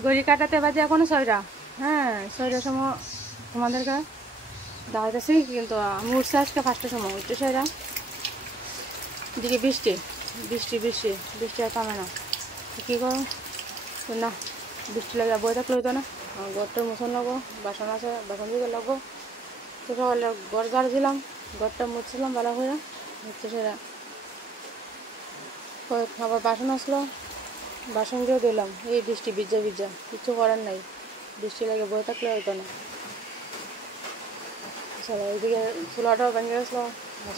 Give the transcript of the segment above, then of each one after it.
ঘড়ি কাটাতে বাজে এখনো 6টা। হ্যাঁ 6টার সময় তোমাদেরকে দাঁড়াইতেছি, কিন্তু আমি উঠছি আজকে 5টার সময়, উঠতে 6টা। দিকে বৃষ্টি বৃষ্টি বৃষ্টি বৃষ্টি আর থামে না, কী করো না, বৃষ্টি লাগে বই থাকলে হইতো না। ঘরটা মুছন লাগবো, বাসন আছে বাসন দিকে লাগবো। তো সকালে ঘর ঝাড় দিলাম, ঘরটা মুছছিলাম ভালো করে, হচ্ছে সেটা আবার বাসন আসলো, বাসন দিয়েও দিলাম। এই বৃষ্টি ভিজা ভিজা, কিছু করার নাই, বৃষ্টি লাগে বই থাকলে হইতো না। চলো এইদিকে চুলাটাও ভেঙে গেছিলো,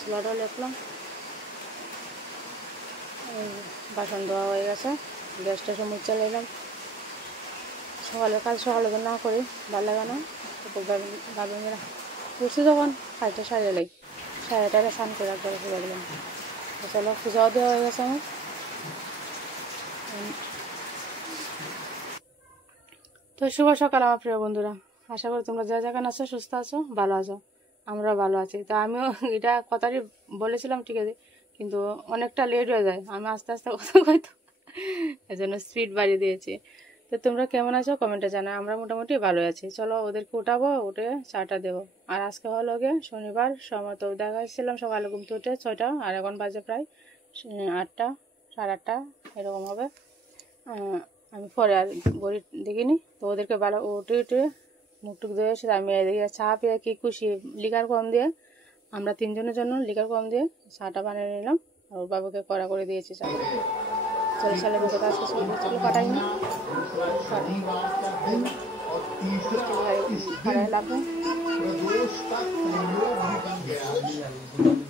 চুলাটাও লেপলাম। বাসন ধোয়া হয়ে গেছে, গ্যাসটা সময় চালাইলাম। সকালের কাজ সকালে তো না করি ভালো লাগে না, ভাবেন না উঠছি যখন কাজটা সারিয়ে লাই, 6টায় স্নান করে একবারে পুজো দিলাম। চলো পূজাও দেওয়া হয়ে গেছে আমার। তো শুভ সকাল আমার প্রিয় বন্ধুরা, আশা করি তোমরা যা যেখানে আছো সুস্থ আছো, ভালো আছো, আমরাও ভালো আছি। তো আমিও এটা কথাটি বলেছিলাম ঠিক আছে, কিন্তু অনেকটা লেট হয়ে যায়, আমি আস্তে আস্তে কথা কইতো, এই জন্য স্পিড বাড়িয়ে দিয়েছি। তো তোমরা কেমন আছো কমেন্টে জানাও, আমরা মোটামুটি ভালো আছি। চলো ওদেরকে উঠাবো, উঠে চাটা দেবো। আর আজকে হলো গিয়ে শনিবার, সময় তো দেখাচ্ছিলাম সকালে ঘুমতে উঠে 6টা, আর এখন বাজে প্রায় 8টা, 8:30 এরকম হবে। আমি পরে আর ঘড়ি দেখিনি। তো ওদেরকে ভালো উঠে উঠে মুখটুক ধুয়ে এসে আমি এদিকে চা পেয়ে কি খুশি, লিকার কম দিয়ে, আমরা 3জনের জন্য লিকার কম দিয়ে চাটা বানিয়ে নিলাম। আর ওর বাবুকে কড়া করে দিয়েছি চা। চলে চলে বসে কাজ চলো কাটাই না কড়াই লাগবে।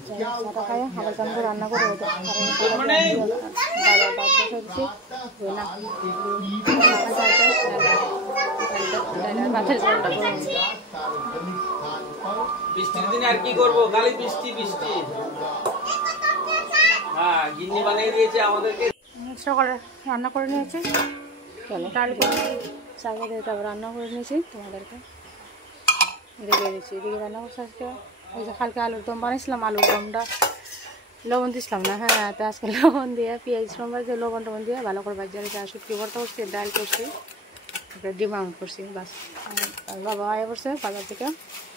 চাটা খাই আবার কেমন রান্না করে বৃষ্টির দিনে আর কি করবো, খালি বৃষ্টি বৃষ্টি। হ্যাঁ গিন্নি বানিয়ে দিয়েছে আমাদেরকে। সকালে রান্না করে নিয়েছি, ডাল করে চাকা দিয়ে তারপর রান্না করে নিয়েছি, তোমাদেরকে দেখে দিচ্ছি। এদিকে রান্না করছি আজকে, ওই যে কালকে আলুর দম বানিয়েছিলাম, আলুর দমটা লবণ দিছিলাম না, হ্যাঁ তো আজকে লবণ দিয়ে পেঁয়াজ সম্বার দিয়ে লবণ টবণ দিয়ে ভালো করে বাজিয়ে রেখে শুটকি ভর্তা করছি, ডাল করছি, ডিম আমলেট করছি বাস। আর বাবা আয় করছে বাজার থেকে,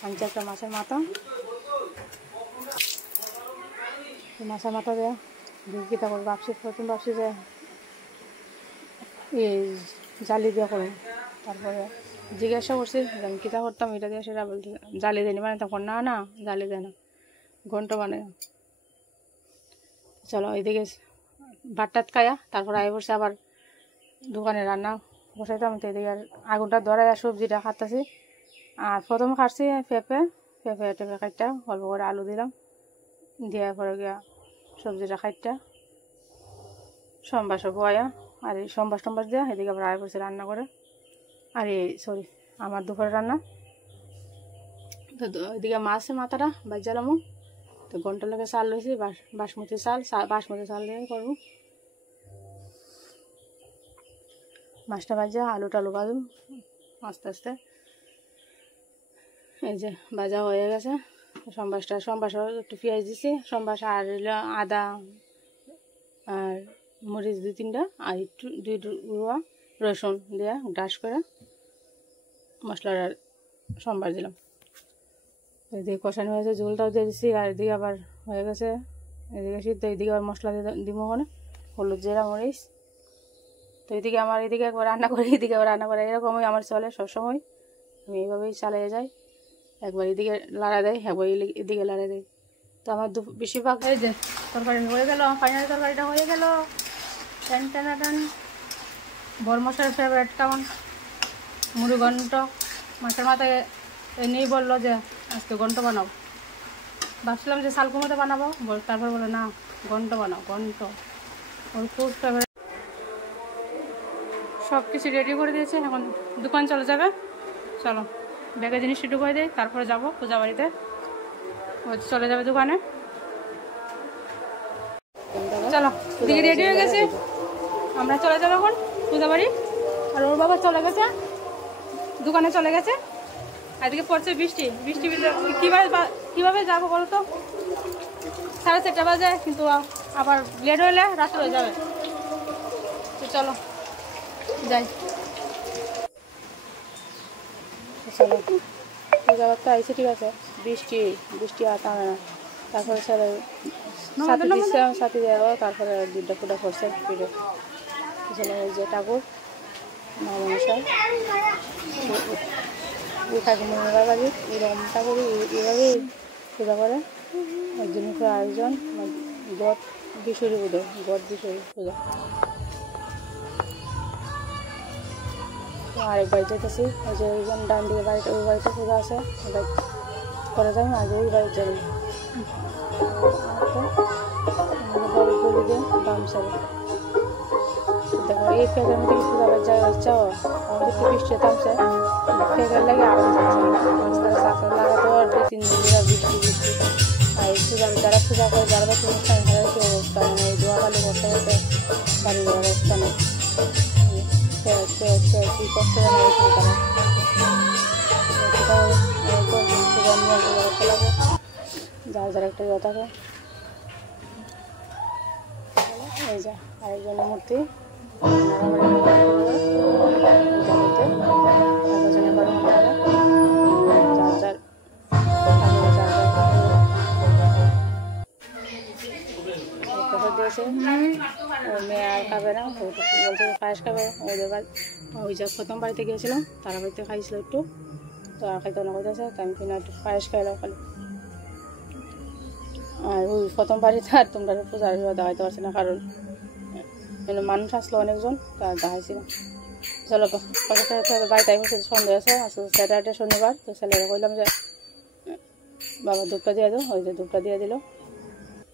আনছি একটা মাছের মাথা, মাছের মাথা দিয়ে গীতা করে ভাবছি, প্রথম ভাবছি যে এই জালি দিয়ে করুন, তারপরে জিজ্ঞাসা করছি যে আমি কীটা করতাম এটা দিয়ে, সেটা বলতে জালি দেয়নি, মানে তখন না না জালি দেয় না, ঘন্ট বানায়। চলো এইদিকে ভাতটাত খায়া তারপর আয় বসে আবার দোকানে রান্না বসাইতাম। তো এদিকে আগুনটা ধরাই আর সবজিটা খাটতেছি। আর প্রথমে খাটছি পেঁপে টেপে খাইটা অল্প করে আলু দিলাম, দেওয়ার পরে গিয়া সবজিটা খাইটা সম্বাস বয়া, আর এই সম্বাস টম্বাস দেওয়া। এদিকে আবার আয় বসে রান্না করে, আর এই সরি আমার দুপুরে রান্না। তো এদিকে মাছের মাথাটা বাজালামও, তো ঘন্টা লাগে চাল লইছি, বাসমতি চাল দিয়ে করবো। মাছটা ভাজা আলু টালু ভাজুম আস্তে আস্তে। এই যে ভাজা হয়ে গেছে সম্বাসটা, একটু পেঁয়াজ দিছি, সম্বাস আর আদা আর মরিচ 2-3টা, আর একটু 2 রুয়া রসুন দিয়ে ডাশ করে মশলাটা সম্বার দিলাম। এদিকে কষানো হয়েছে, ঝোলটাও দিয়ে দিচ্ছি, আর এদিকে আবার হয়ে গেছে, এদিকে সিদ্ধ, এদিকে আবার মশলা দিয়ে দিব, ওখানে হলুদ জিরা মরিচ। তো এদিকে আমার এদিকে একবার রান্না করি, এদিকে আবার রান্না করে, এরকমই আমার চলে সবসময়, আমি এইভাবেই চালিয়ে যাই, একবার এদিকে লাড়া দেয়, একবার এদিকে লাড়া দেয়। তো আমার বেশিরভাগ এই যে তরকারি হয়ে গেল, ফাইনাল তরকারিটা হয়ে গেল, টান টানা টান। বড় মশার ফেভারিট কেমন মুড়ি ঘন্ট, মাছের মাথায় এনেই বললো যে আজকে ঘন্ট বানাও, ভাবছিলাম যে শালকুমোতে বানাবো, তারপর বলে না ঘন্ট বানাও, ঘন্ট ওর খুব ফেভারিট। সব কিছু রেডি করে দিয়েছে, এখন দোকান চলে যাবে। চলো ব্যাগে জিনিস ঢুকিয়ে দেয়, তারপরে যাবো পূজা বাড়িতে, চলে যাবে দোকানে। চলো দিকে রেডি হয়ে গেছে, আমরা চলে যাবো এখন পূজা বাড়ি। আর ওর বাবা চলে গেছে দোকানে, চলে গেছে। এদিকে পড়ছে বৃষ্টি, কীভাবে যাবো বলো তো, 4:30 বাজে, কিন্তু আবার লেট হলে রাত হয়ে যাবে। তো চলো যাই। চলো পূজা করতে আইসি, ঠিক আছে, বৃষ্টি বৃষ্টি আর থামে না। তারপরে ছেলে সাথে দিচ্ছে, সাথে দেওয়া, তারপরে দুধটা ফুটা করছে পিঠে। এখানে এই যে ঠাকুর মা মনসার ঠাকুর বাড়ি এরকম ঠাকুর এভাবেই পূজা করে। একজন আরেকজন গড বিশুরি পুজো, গড বিশুরি পূজা। তো আরেক বাড়িতে যেতেছি, ওই যে ওইজন ডান দিকে বাড়িতে, ওই বাড়িতে পূজা আছে, ওটা করে যাই আগে ওই বাড়িতে যাই। বলি দিয়ে দাম সারি দেখো এই ফেকের মধ্যে পূজা যাওয়া যাও, আমাদের একটু বৃষ্টি থামছে, ফেকের লাগে আরো রাস্তায় লাগাতে আর 2-3 দিন বৃষ্টি বৃষ্টি। আর এই পূজা যারা পূজা করে, যারা বা অনুষ্ঠান ঘরের কি অবস্থা, মানে এই দোয়াকালি করতে করতে বাড়ি ঘরের অবস্থা নেই, কি কষ্ট জানা হয়েছিল তারা। যার যার একটা ইয়ে থাকে। এই যা আরেকজনের মূর্তি দিয়েছে। মেয়ে আর খাবে না, বলছে পায়েস খাবে। ওই যা প্রথম বাড়িতে গিয়েছিলাম, তারা বাড়িতে খাইছিল একটু, তো আর খাইতে না করতেছে, তো আমি কিনা একটু পায়েস খাইলাম খালি। আর ওই প্রথম বাড়িতে আর তোমরা পূজার দেখাইতে পারছি না, কারণ মানুষ আসলো অনেকজন, তার দেখাইছি না। চলো বাড়িতে বসে সন্ধ্যে আছে, আজকে স্যাটারডে শনিবার, তো ছেলেরা কইলাম যে বাবা ধূপটা দিয়ে দাও, ওই যে ধূপটা দিয়ে দিল।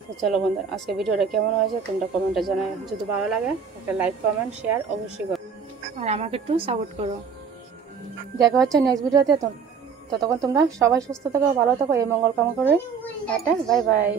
তো চলো বন্ধুরা, আজকে ভিডিওটা কেমন হয়েছে তোমরা কমেন্টে জানাই, যদি ভালো লাগে একটা লাইক কমেন্ট শেয়ার অবশ্যই করো, আর আমাকে একটু সাপোর্ট করো। দেখা হচ্ছে নেক্সট ভিডিওতে, ততক্ষণ তোমরা সবাই সুস্থ থাকো, ভালো থাকো, এই মঙ্গল কামনা করে টাটা, বাই বাই।